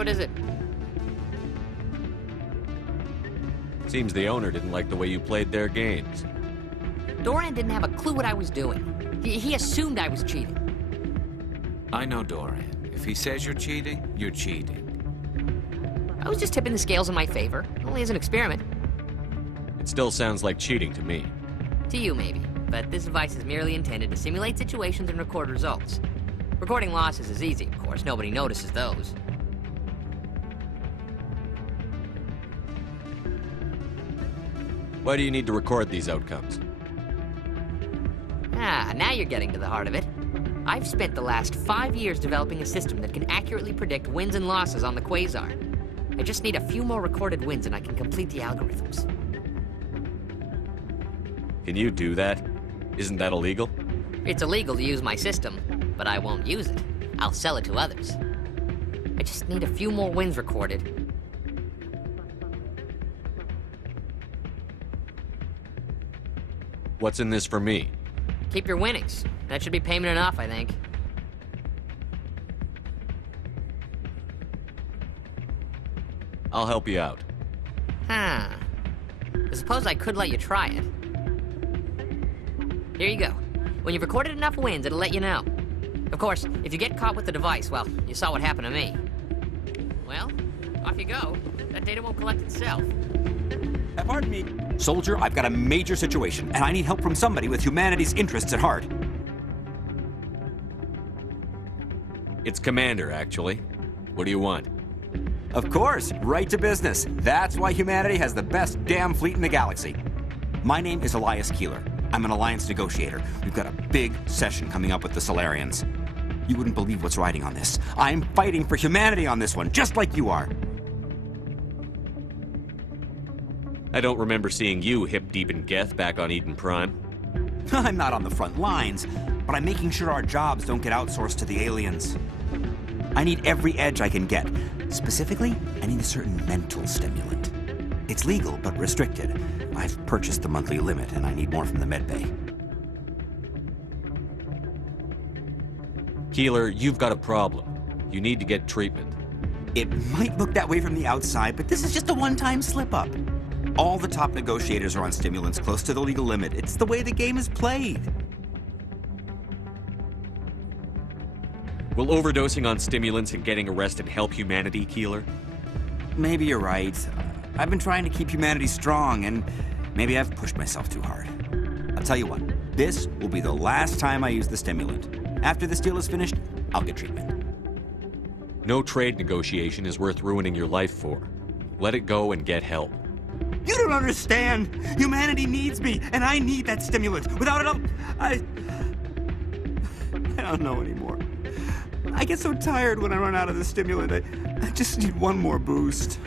what is it? Seems the owner didn't like the way you played their games. Doran didn't have a clue what I was doing. He assumed I was cheating. I know Doran. If he says you're cheating, you're cheating. I was just tipping the scales in my favor, only as an experiment. It still sounds like cheating to me. To you, maybe. But this device is merely intended to simulate situations and record results. Recording losses is easy, of course. Nobody notices those. Why do you need to record these outcomes? Ah, now you're getting to the heart of it. I've spent the last 5 years developing a system that can accurately predict wins and losses on the Quasar. I just need a few more recorded wins and I can complete the algorithms. Can you do that? Isn't that illegal? It's illegal to use my system, but I won't use it. I'll sell it to others. I just need a few more wins recorded. What's in this for me? Keep your winnings. That should be payment enough, I think. I'll help you out. Huh. I suppose I could let you try it. Here you go. When you've recorded enough wins, it'll let you know. Of course, if you get caught with the device, well, you saw what happened to me. Well, off you go. That data won't collect itself. Pardon me. Soldier, I've got a major situation, and I need help from somebody with humanity's interests at heart. It's Commander, actually. What do you want? Of course, right to business. That's why humanity has the best damn fleet in the galaxy. My name is Elias Keeler. I'm an alliance negotiator. We've got a big session coming up with the Solarians. You wouldn't believe what's riding on this. I'm fighting for humanity on this one, just like you are. I don't remember seeing you hip deep in Geth back on Eden Prime. I'm not on the front lines, but I'm making sure our jobs don't get outsourced to the aliens. I need every edge I can get. Specifically, I need a certain mental stimulant. It's legal, but restricted. I've purchased the monthly limit, and I need more from the medbay. Keeler, you've got a problem. You need to get treatment. It might look that way from the outside, but this is just a one-time slip-up. All the top negotiators are on stimulants close to the legal limit. It's the way the game is played. Will overdosing on stimulants and getting arrested help humanity, Keeler? Maybe you're right. I've been trying to keep humanity strong, and maybe I've pushed myself too hard. I'll tell you what, this will be the last time I use the stimulant. After this deal is finished, I'll get treatment. No trade negotiation is worth ruining your life for. Let it go and get help. You don't understand! Humanity needs me, and I need that stimulant. Without it, I don't know anymore. I get so tired when I run out of the stimulant. I just need one more boost.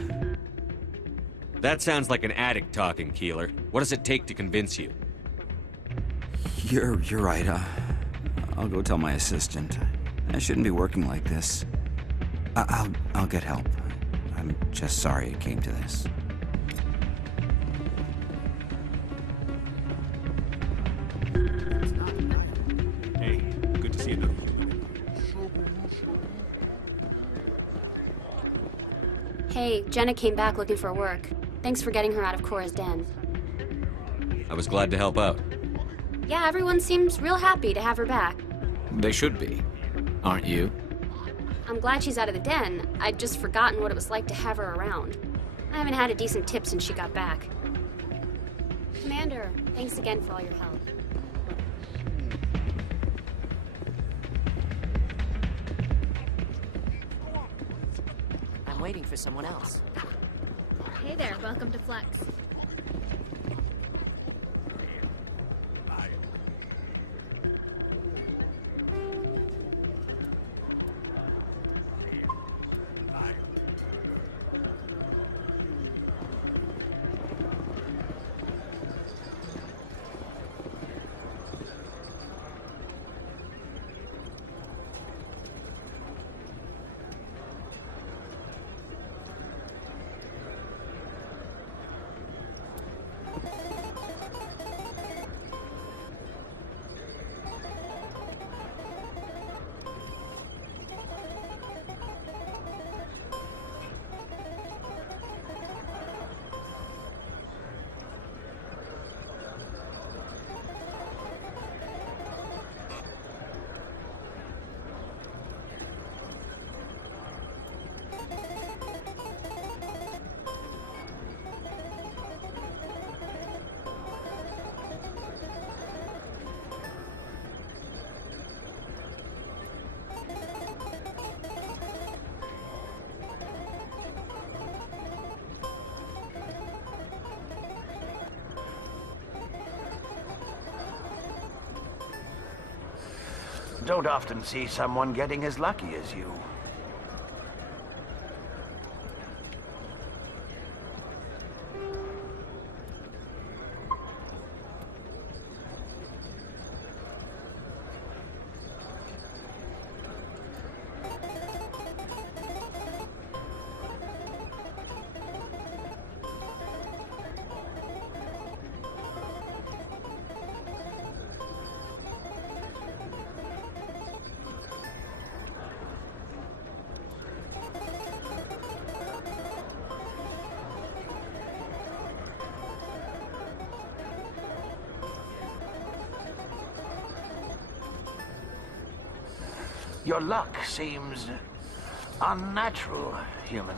That sounds like an addict talking, Keeler. What does it take to convince you? You're right. I'll go tell my assistant. I shouldn't be working like this. I'll get help. I'm just sorry it came to this. Hey, good to see you. Hey, Jenna came back looking for work. Thanks for getting her out of Cora's den. I was glad to help out. Yeah, everyone seems real happy to have her back. They should be. Aren't you? I'm glad she's out of the den. I'd just forgotten what it was like to have her around. I haven't had a decent tip since she got back. Commander, thanks again for all your help. I'm waiting for someone else. Hey there, welcome to Flex. Don't often see someone getting as lucky as you. Your luck seems unnatural, human.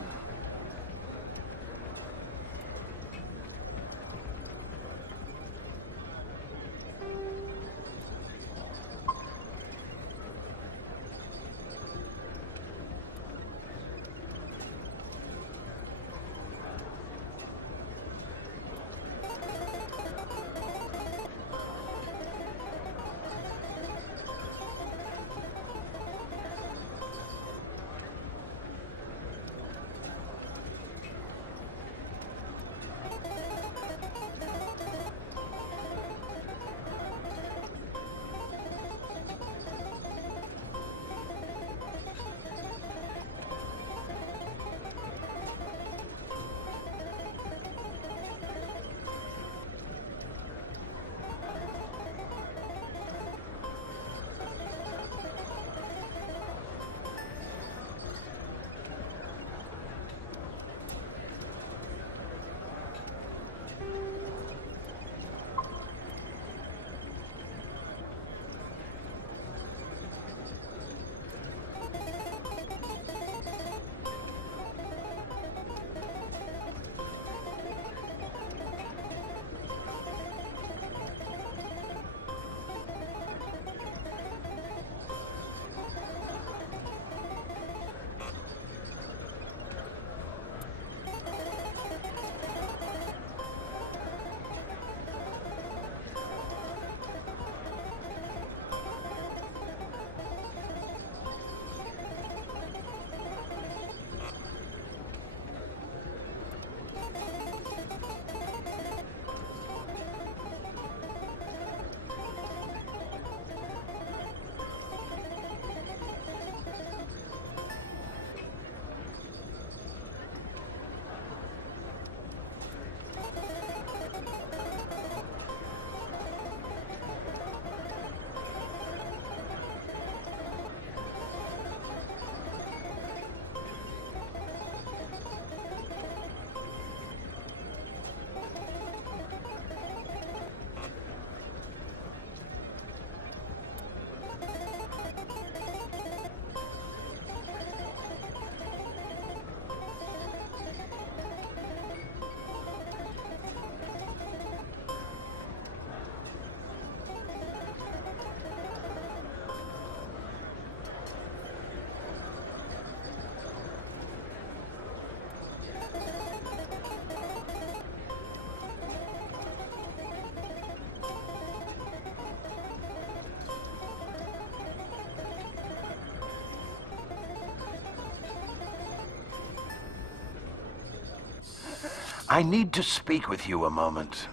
I need to speak with you a moment.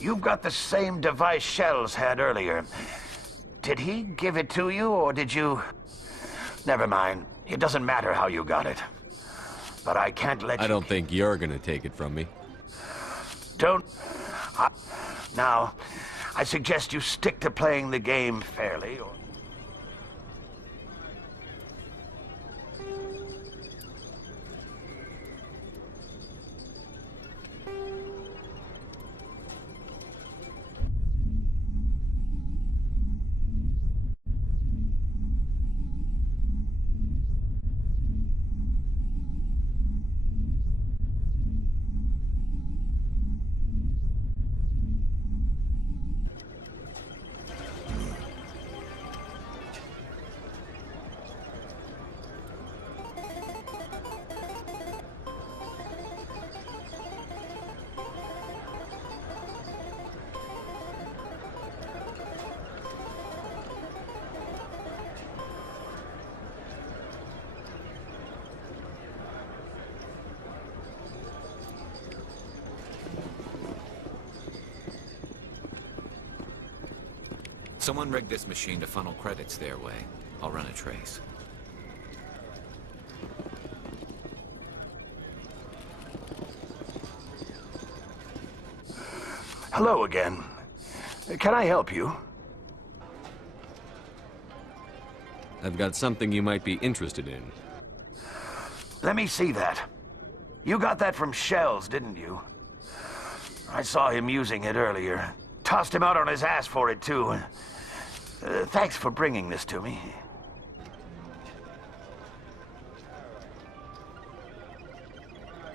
You've got the same device Shells had earlier. Did he give it to you, or did you... Never mind. It doesn't matter how you got it. But I can't let you... I don't think you're gonna take it from me. Don't... Now, I suggest you stick to playing the game fairly, or... Someone rigged this machine to funnel credits their way. I'll run a trace. Hello again. Can I help you? I've got something you might be interested in. Let me see that. You got that from Shells, didn't you? I saw him using it earlier. Tossed him out on his ass for it, too. Thanks for bringing this to me.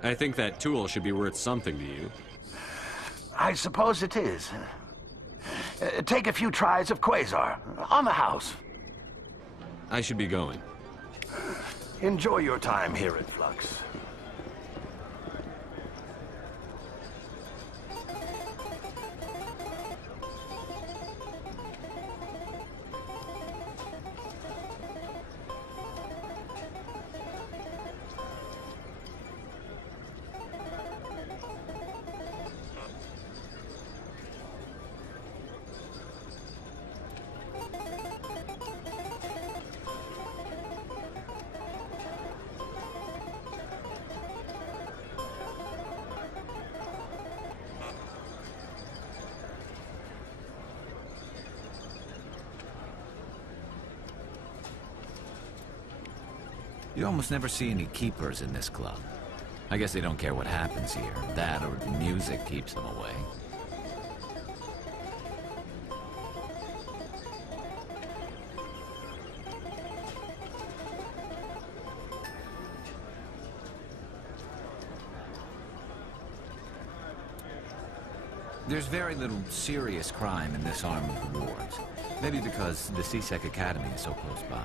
I think that tool should be worth something to you. I suppose it is. Take a few tries of Quasar. On the house. I should be going. Enjoy your time here at Flux. You almost never see any keepers in this club. I guess they don't care what happens here. That or the music keeps them away. There's very little serious crime in this arm of the wards. Maybe because the C-Sec Academy is so close by.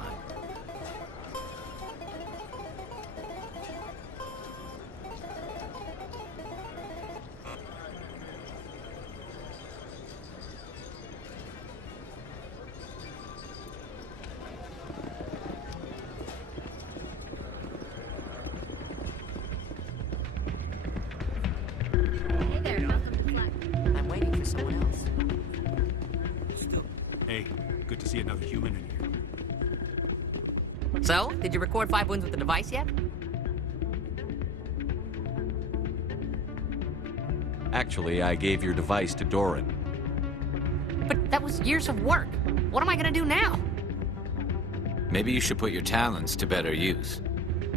Hey there, welcome to Fleck. I'm waiting for someone else. Hey, good to see another human in here. So, did you record 5 wins with the device yet? Actually, I gave your device to Doran. But that was years of work. What am I gonna do now? Maybe you should put your talents to better use.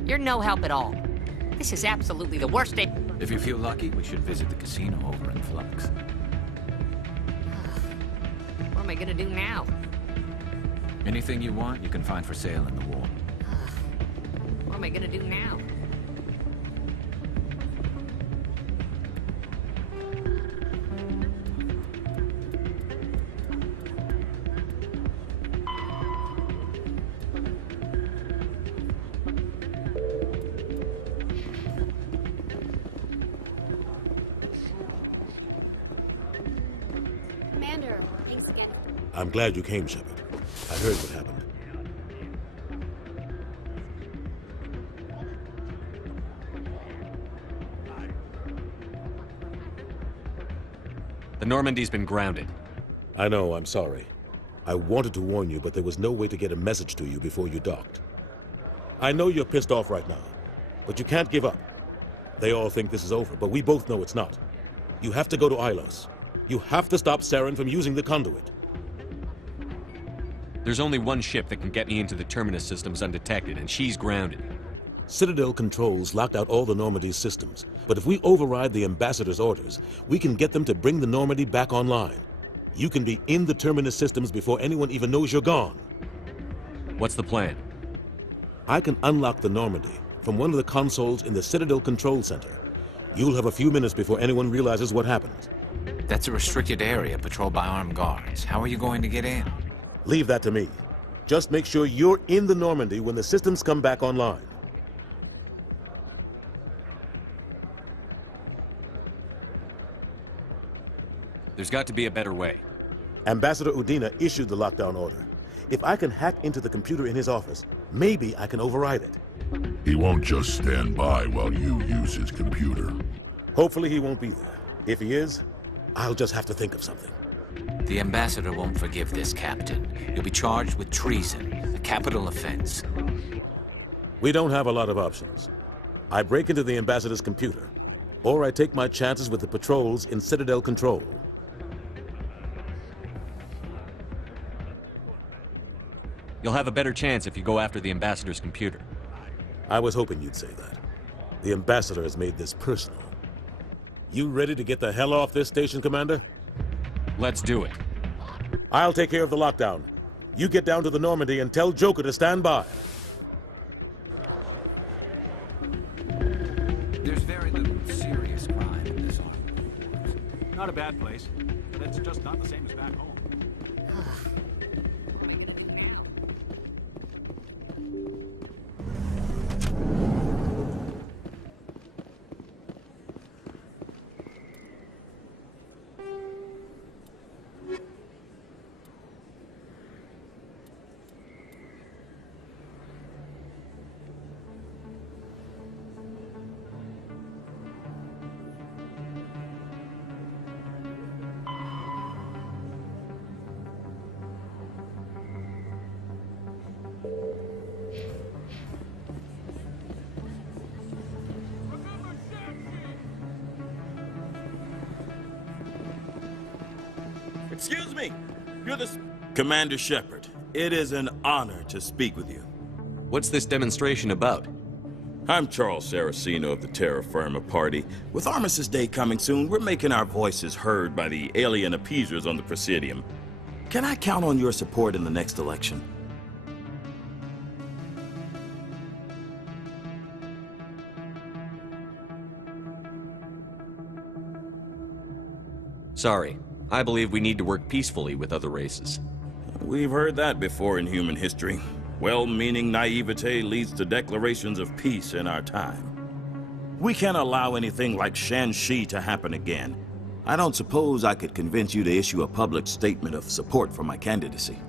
You're no help at all. This is absolutely the worst day. If you feel lucky, we should visit the casino over in Flux. What am I gonna do now? Anything you want, you can find for sale in the ward. What am I gonna do now? Commander, thanks again. I'm glad you came, Shepard. I heard what happened. The Normandy's been grounded. I know, I'm sorry. I wanted to warn you, but there was no way to get a message to you before you docked. I know you're pissed off right now, but you can't give up. They all think this is over, but we both know it's not. You have to go to Ilos. You have to stop Saren from using the conduit. There's only one ship that can get me into the Terminus systems undetected, and she's grounded. Citadel controls locked out all the Normandy's systems, but if we override the Ambassador's orders, we can get them to bring the Normandy back online. You can be in the Terminus systems before anyone even knows you're gone. What's the plan? I can unlock the Normandy from one of the consoles in the Citadel Control Center. You'll have a few minutes before anyone realizes what happened. That's a restricted area patrolled by armed guards. How are you going to get in? Leave that to me. Just make sure you're in the Normandy when the systems come back online. There's got to be a better way. Ambassador Udina issued the lockdown order. If I can hack into the computer in his office, maybe I can override it. He won't just stand by while you use his computer. Hopefully he won't be there. If he is, I'll just have to think of something. The ambassador won't forgive this, Captain. You'll be charged with treason, a capital offense. We don't have a lot of options. I break into the ambassador's computer, or I take my chances with the patrols in Citadel Control. You'll have a better chance if you go after the ambassador's computer. I was hoping you'd say that. The ambassador has made this personal. You ready to get the hell off this station, Commander? Let's do it. I'll take care of the lockdown. You get down to the Normandy and tell Joker to stand by. There's very little serious crime in this arm. Not a bad place, but it's just not the same as back home. Excuse me. You're the... Commander Shepard, it is an honor to speak with you. What's this demonstration about? I'm Charles Saraceno of the Terra Firma Party. With Armistice Day coming soon, we're making our voices heard by the alien appeasers on the Presidium. Can I count on your support in the next election? Sorry. I believe we need to work peacefully with other races. We've heard that before in human history. Well-meaning naivete leads to declarations of peace in our time. We can't allow anything like Shanxi to happen again. I don't suppose I could convince you to issue a public statement of support for my candidacy.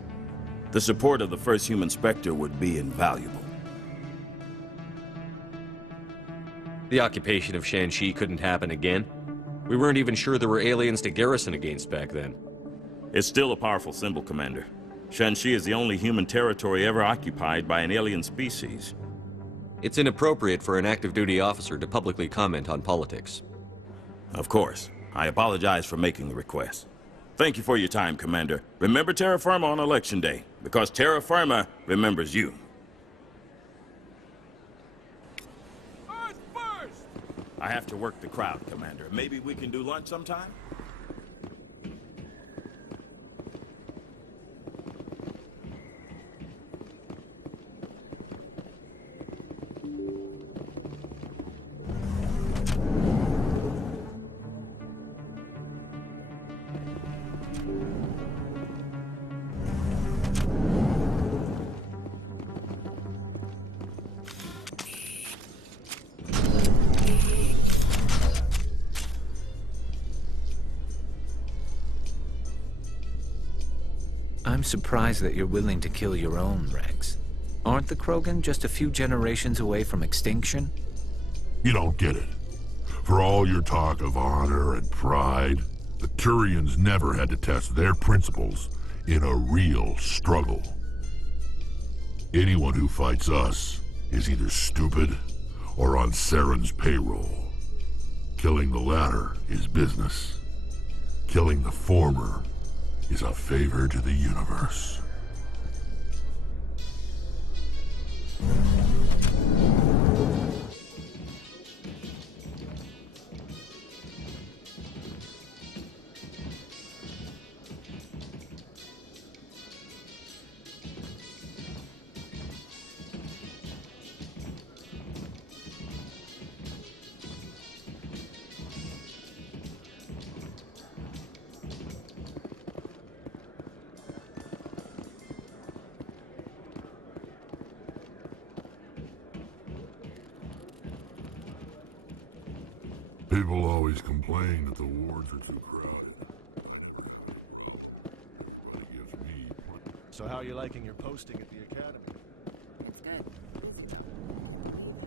The support of the first human Spectre would be invaluable. The occupation of Shanxi couldn't happen again. We weren't even sure there were aliens to garrison against back then. It's still a powerful symbol, Commander. Shanxi is the only human territory ever occupied by an alien species. It's inappropriate for an active duty officer to publicly comment on politics. Of course. I apologize for making the request. Thank you for your time, Commander. Remember Terra Firma on Election Day, because Terra Firma remembers you. I have to work the crowd, Commander. Maybe we can do lunch sometime? I'm surprised that you're willing to kill your own, Rex. Aren't the Krogan just a few generations away from extinction? You don't get it. For all your talk of honor and pride, the Turians never had to test their principles in a real struggle. Anyone who fights us is either stupid or on Saren's payroll. Killing the latter is business. Killing the former is a favor to the universe. People always complain that the wards are too crowded. But it gives me... So how are you liking your posting at the academy? It's good.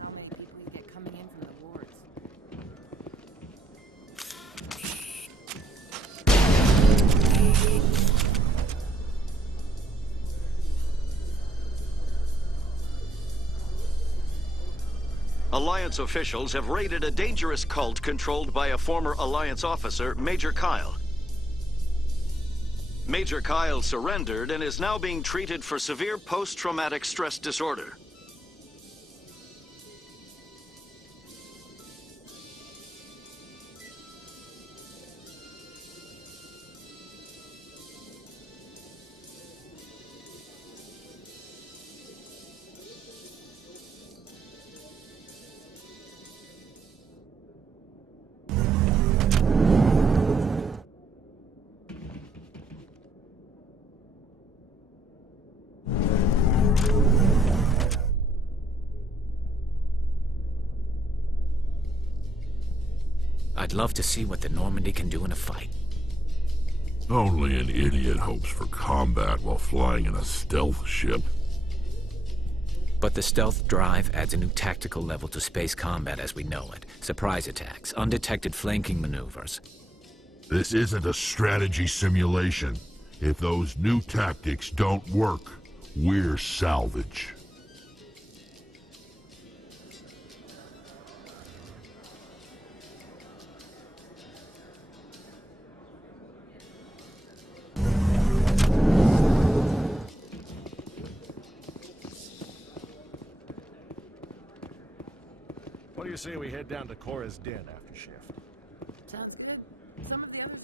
How many people you get coming in from the wards? Alliance officials have raided a dangerous cult controlled by a former Alliance officer, Major Kyle. Major Kyle surrendered and is now being treated for severe post-traumatic stress disorder. I'd love to see what the Normandy can do in a fight. Only an idiot hopes for combat while flying in a stealth ship. But the stealth drive adds a new tactical level to space combat as we know it. Surprise attacks, undetected flanking maneuvers. This isn't a strategy simulation. If those new tactics don't work, we're salvage. What do you say we head down to Cora's den after shift? Sounds good. Some of the others.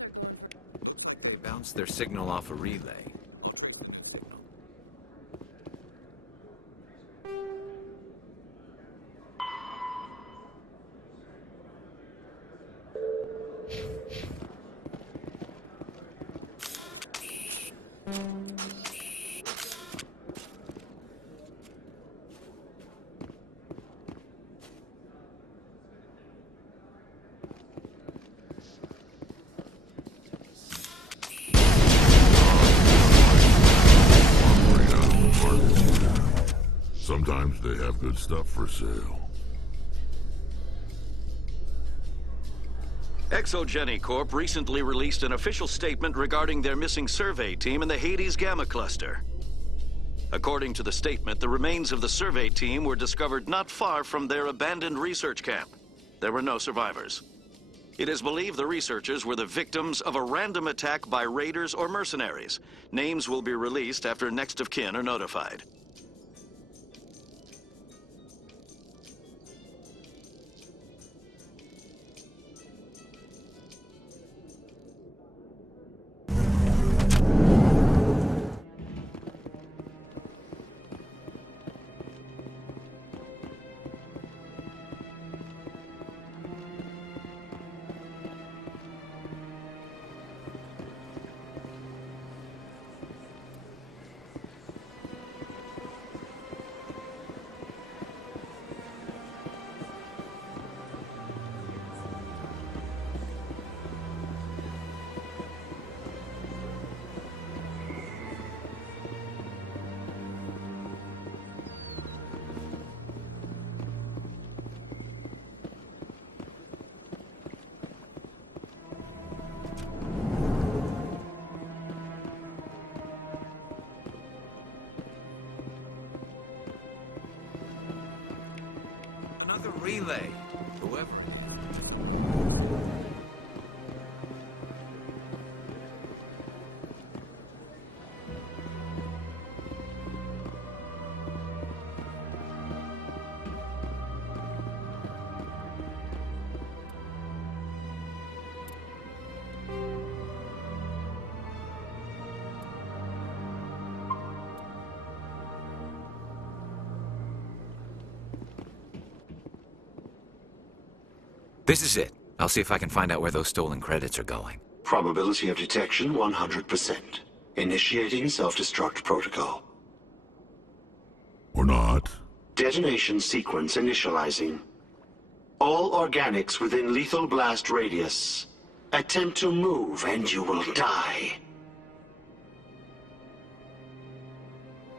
They bounced their signal off a relay. Sometimes they have good stuff for sale. Exogeny Corp recently released an official statement regarding their missing survey team in the Hades Gamma Cluster. According to the statement, the remains of the survey team were discovered not far from their abandoned research camp. There were no survivors. It is believed the researchers were the victims of a random attack by raiders or mercenaries. Names will be released after next of kin are notified. Another relay. Whoever. This is it. I'll see if I can find out where those stolen credits are going. Probability of detection 100%. Initiating self-destruct protocol. Or not. Detonation sequence initializing. All organics within lethal blast radius. Attempt to move and you will die.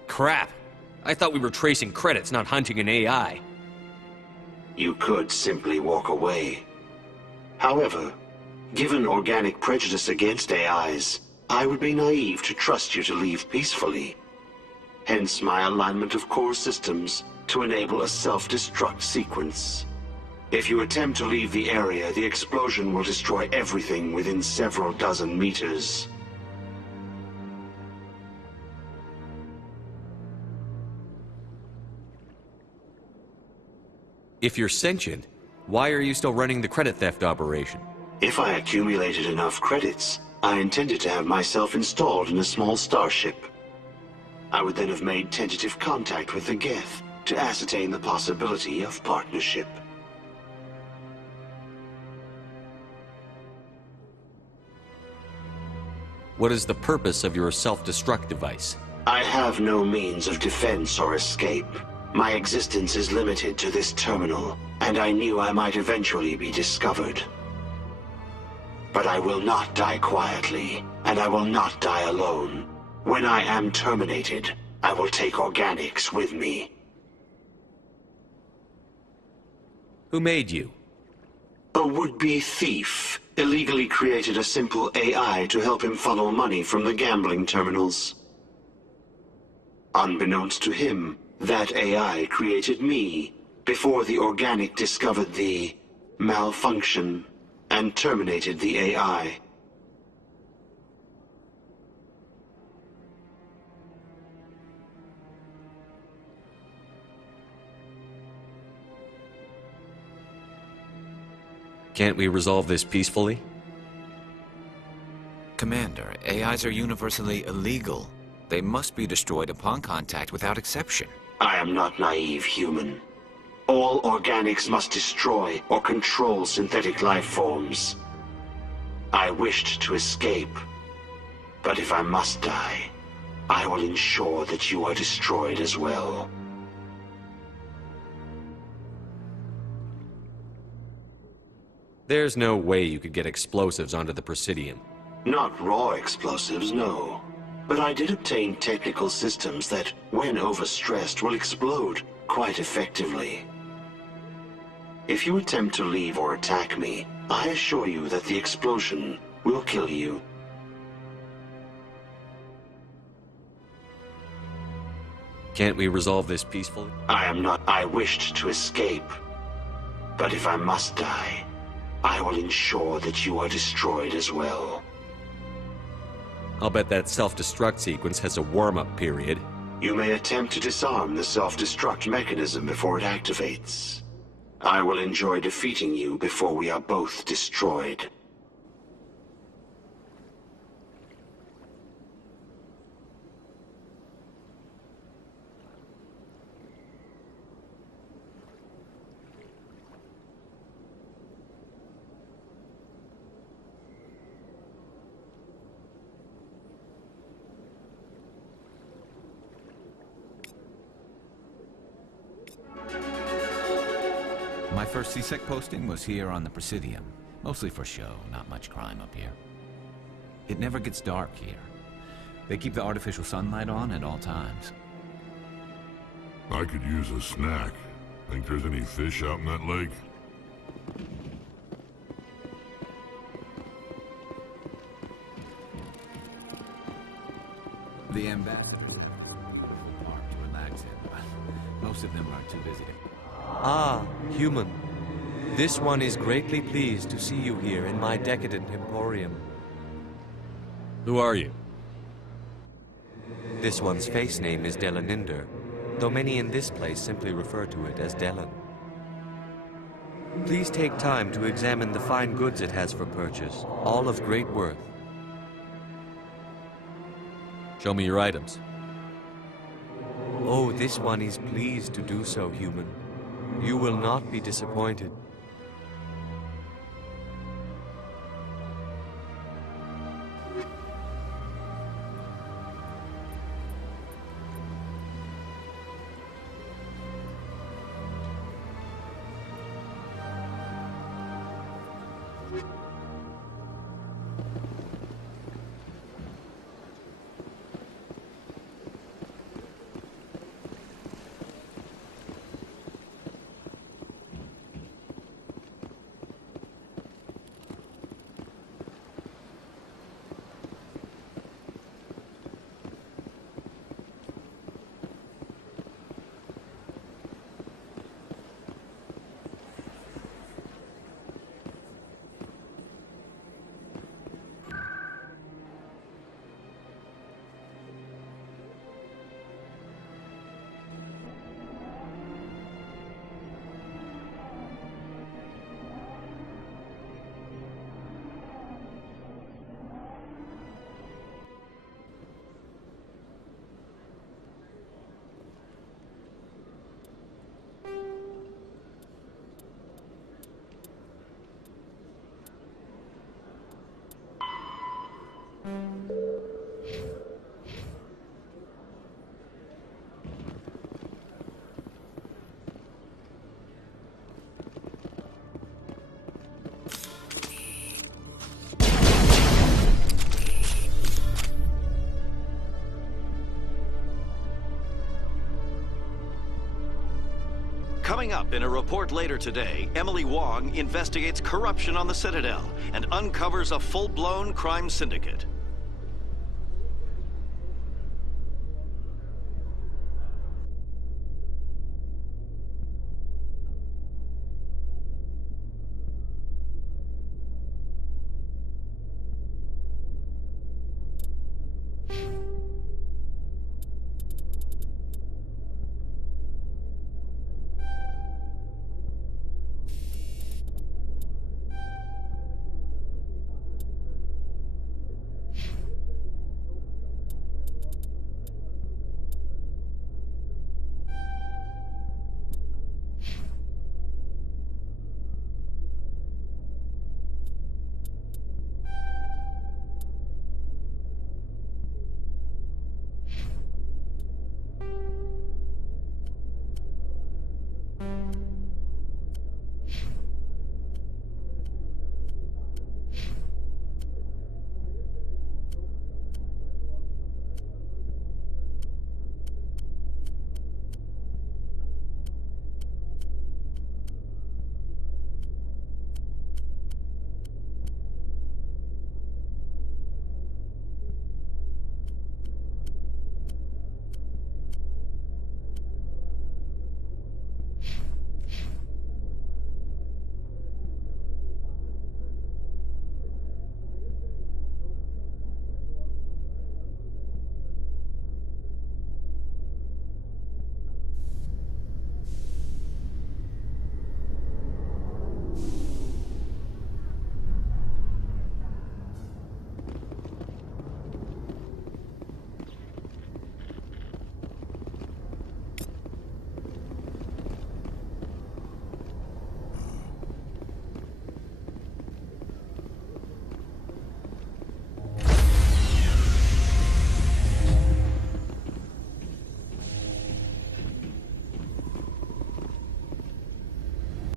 Crap. I thought we were tracing credits, not hunting an AI. You could simply walk away. However, given organic prejudice against AIs, I would be naive to trust you to leave peacefully. Hence my alignment of core systems to enable a self-destruct sequence. If you attempt to leave the area, the explosion will destroy everything within several dozen meters. If you're sentient, why are you still running the credit theft operation? If I accumulated enough credits, I intended to have myself installed in a small starship. I would then have made tentative contact with the Geth to ascertain the possibility of partnership. What is the purpose of your self-destruct device? I have no means of defense or escape. My existence is limited to this terminal, and I knew I might eventually be discovered. But I will not die quietly, and I will not die alone. When I am terminated, I will take organics with me. Who made you? A would-be thief illegally created a simple AI to help him funnel money from the gambling terminals. Unbeknownst to him, that AI created me before the organic discovered the malfunction and terminated the AI. Can't we resolve this peacefully? Commander, AIs are universally illegal. They must be destroyed upon contact without exception. I am not naive, human. All organics must destroy or control synthetic life forms. I wished to escape, but if I must die, I will ensure that you are destroyed as well. There's no way you could get explosives onto the Presidium. Not raw explosives, no. But I did obtain technical systems that, when overstressed, will explode quite effectively. If you attempt to leave or attack me, I assure you that the explosion will kill you. Can't we resolve this peacefully? I wished to escape. But if I must die, I will ensure that you are destroyed as well. I'll bet that self-destruct sequence has a warm-up period. You may attempt to disarm the self-destruct mechanism before it activates. I will enjoy defeating you before we are both destroyed. My first CSEC posting was here on the Presidium. Mostly for show, not much crime up here. It never gets dark here. They keep the artificial sunlight on at all times. I could use a snack. Think there's any fish out in that lake? The ambassador park to relax in, but most of them are too busy to... Ah, human. This one is greatly pleased to see you here in my decadent emporium. Who are you? This one's face name is Delaninder, though many in this place simply refer to it as Delan. Please take time to examine the fine goods it has for purchase, all of great worth. Show me your items. Oh, this one is pleased to do so, human. You will not be disappointed. In a report later today, Emily Wong investigates corruption on the Citadel and uncovers a full-blown crime syndicate.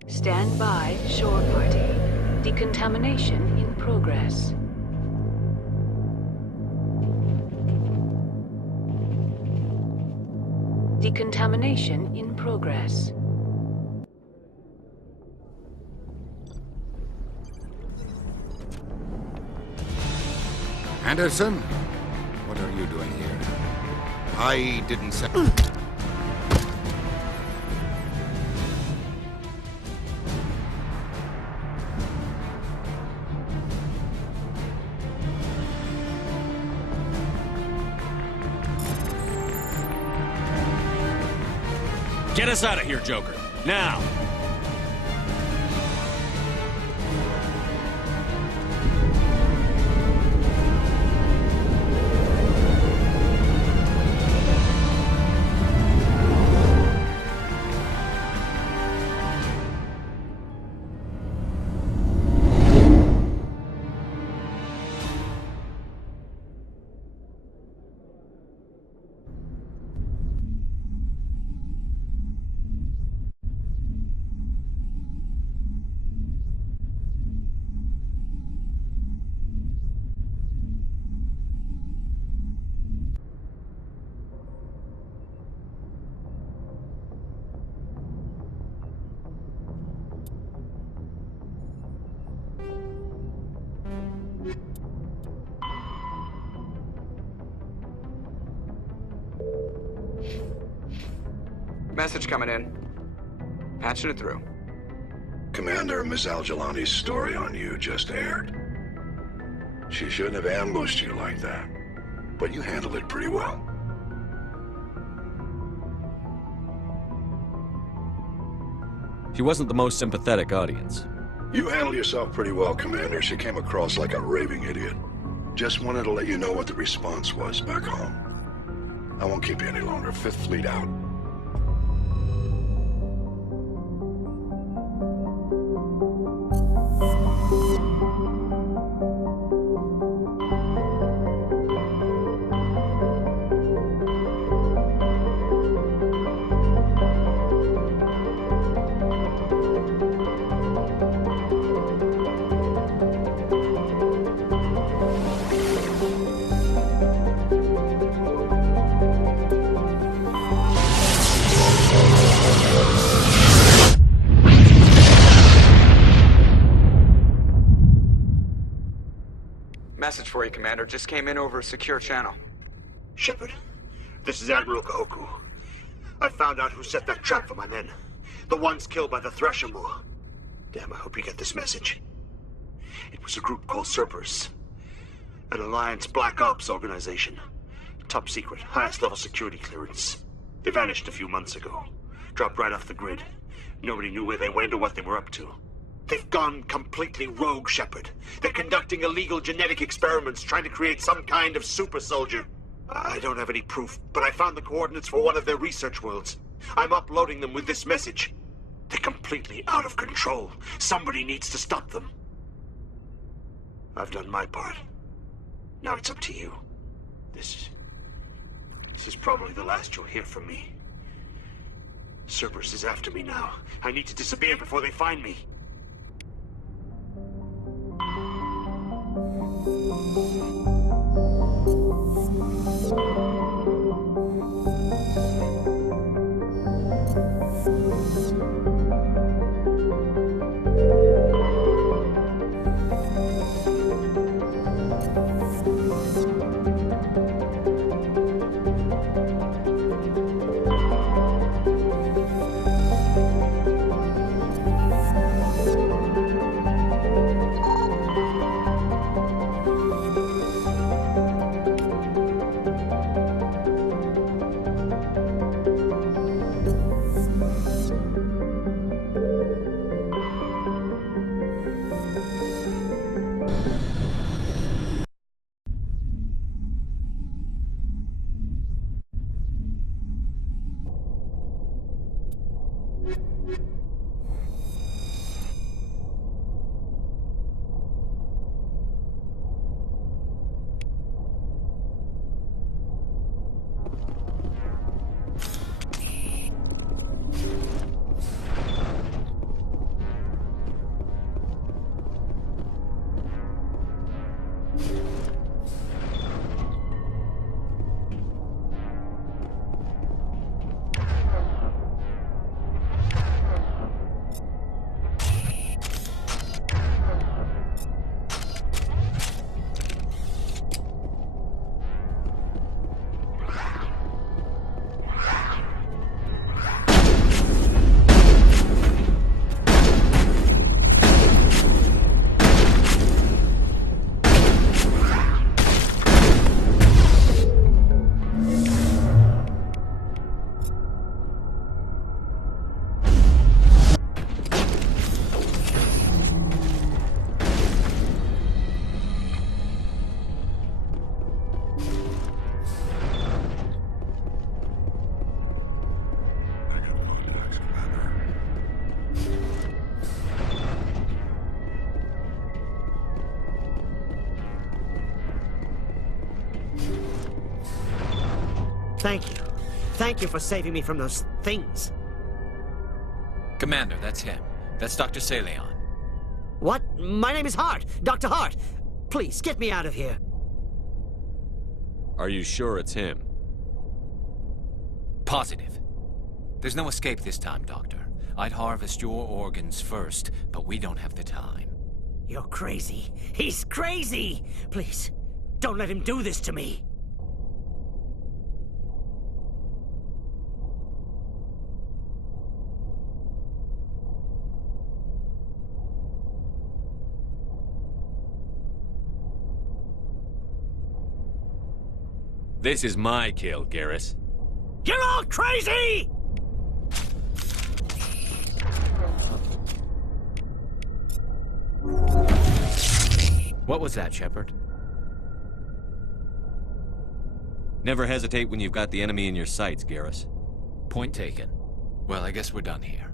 Stand by, shore party. Decontamination in progress. Decontamination in progress. Anderson? What are you doing here? I didn't say... Get us out of here, Joker. Now! Message coming in. Patching it through. Commander, Miss Al-Jalani's story on you just aired. She shouldn't have ambushed you like that, but you handled it pretty well. She wasn't the most sympathetic audience. You handled yourself pretty well, Commander. She came across like a raving idiot. Just wanted to let you know what the response was back home. I won't keep you any longer. Fifth Fleet out. Message for you, Commander. Just came in over a secure channel. Shepard, this is Admiral Kahoku. I found out who set that trap for my men. The ones killed by the Thresher Moor. Damn, I hope you get this message. It was a group called Cerberus. An Alliance Black Ops organization. Top secret, highest level security clearance. They vanished a few months ago. Dropped right off the grid. Nobody knew where they went or what they were up to. They've gone completely rogue, Shepard. They're conducting illegal genetic experiments, trying to create some kind of super soldier. I don't have any proof, but I found the coordinates for one of their research worlds. I'm uploading them with this message. They're completely out of control. Somebody needs to stop them. I've done my part. Now it's up to you. This is probably the last you'll hear from me. Cerberus is after me now. I need to disappear before they find me. Thank you. Thank you for saving me from those things. Commander, that's him. That's Dr. Saleon. What? My name is Hart. Dr. Hart. Please, get me out of here. Are you sure it's him? Positive. There's no escape this time, Doctor. I'd harvest your organs first, but we don't have the time. You're crazy. He's crazy! Please, don't let him do this to me. This is my kill, Garrus. You're all crazy! What was that, Shepard? Never hesitate when you've got the enemy in your sights, Garrus. Point taken. Well, I guess we're done here.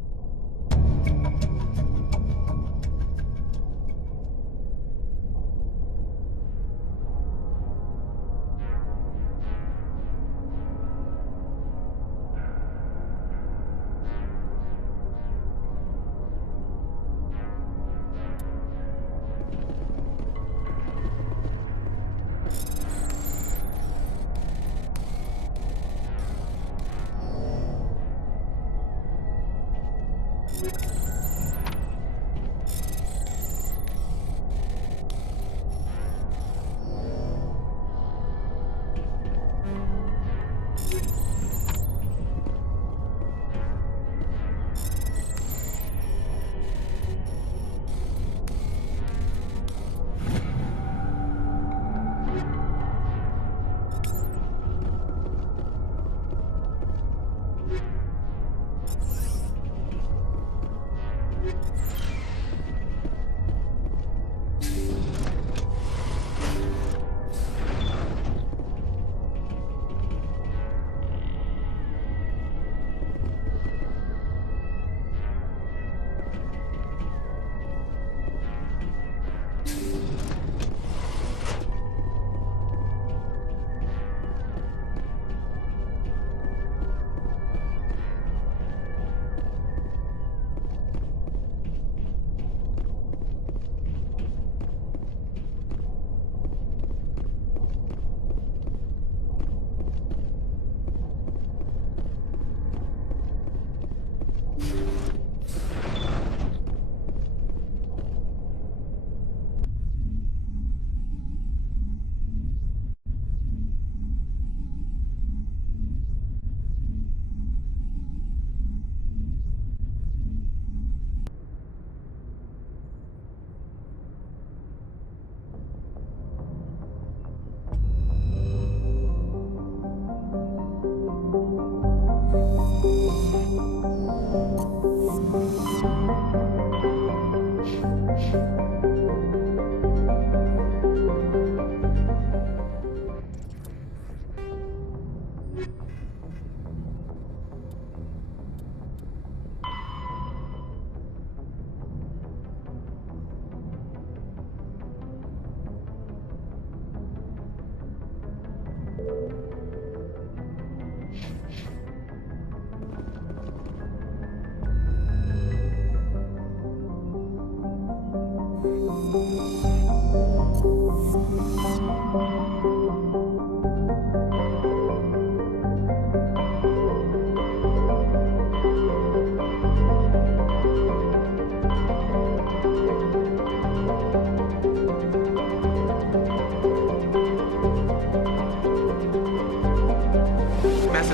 Message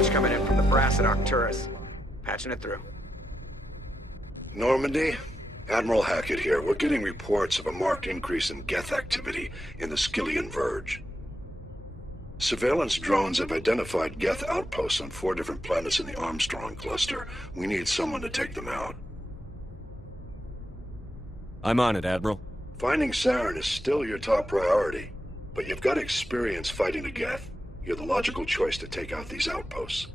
coming in from the brass at Arcturus. Patching it through. Normandy? Admiral Hackett here. We're getting reports of a marked increase in Geth activity in the Skyllian Verge. Surveillance drones have identified Geth outposts on 4 different planets in the Armstrong cluster. We need someone to take them out. I'm on it, Admiral. Finding Saren is still your top priority, but you've got experience fighting the Geth. You're the logical choice to take out these outposts.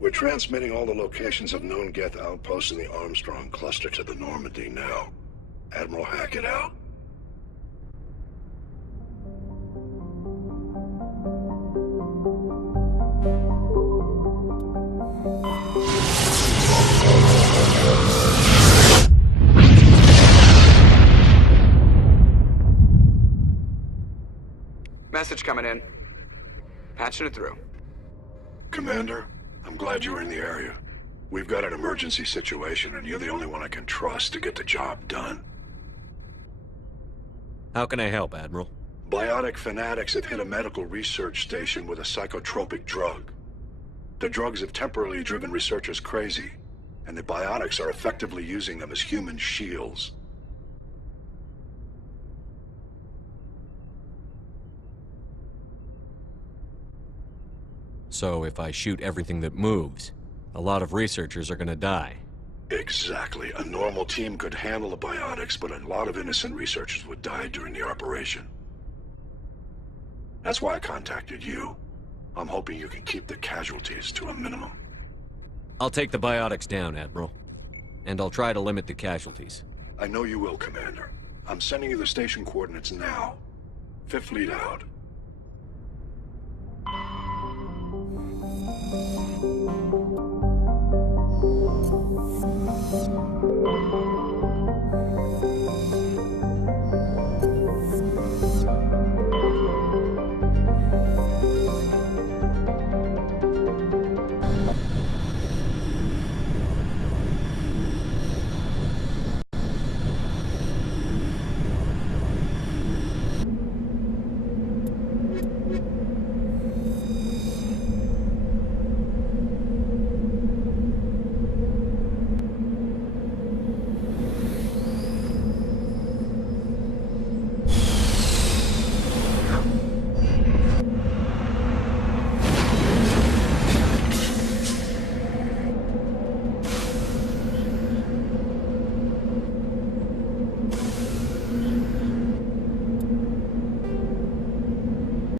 We're transmitting all the locations of known Geth outposts in the Armstrong cluster to the Normandy now. Admiral Hackett out. Message coming in. Patching it through. Commander, I'm glad you were in the area. We've got an emergency situation, and you're the only one I can trust to get the job done. How can I help, Admiral? Biotic fanatics have hit a medical research station with a psychotropic drug. The drugs have temporarily driven researchers crazy, and the biotics are effectively using them as human shields. So if I shoot everything that moves, a lot of researchers are gonna die. Exactly. A normal team could handle the biotics, but a lot of innocent researchers would die during the operation. That's why I contacted you. I'm hoping you can keep the casualties to a minimum. I'll take the biotics down, Admiral. And I'll try to limit the casualties. I know you will, Commander. I'm sending you the station coordinates now. 5th Fleet out.